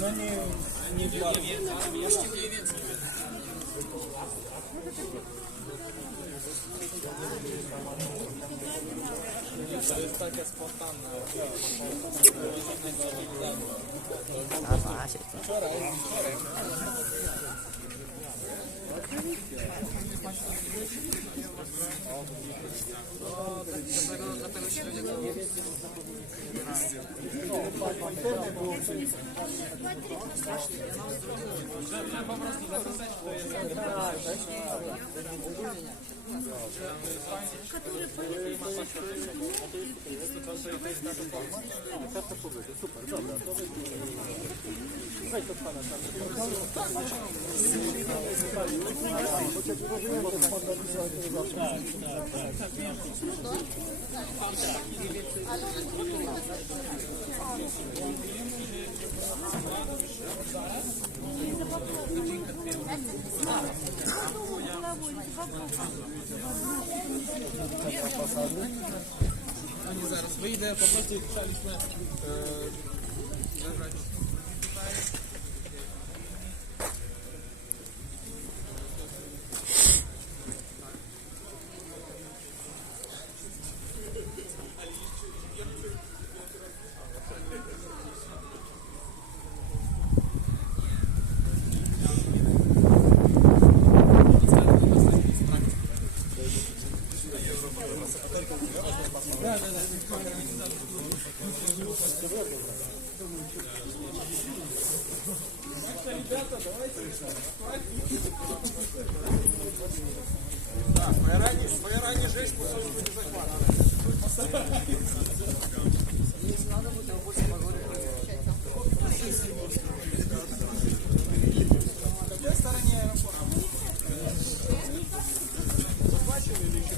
No nie bardzo. Jeszcze mniej więcej. To jest takie spontane. A właśnie. Wczoraj. Dlatego się nie super, dobra, to weź to pana no nie zaraz wyjdę, po prostu chcieliśmy zebrać tutaj. Твоя ранняя жизнь по сути будет захватывать. Если надо будет, я больше поговорю. В какой стороне аэропорта? Захвачивали или еще?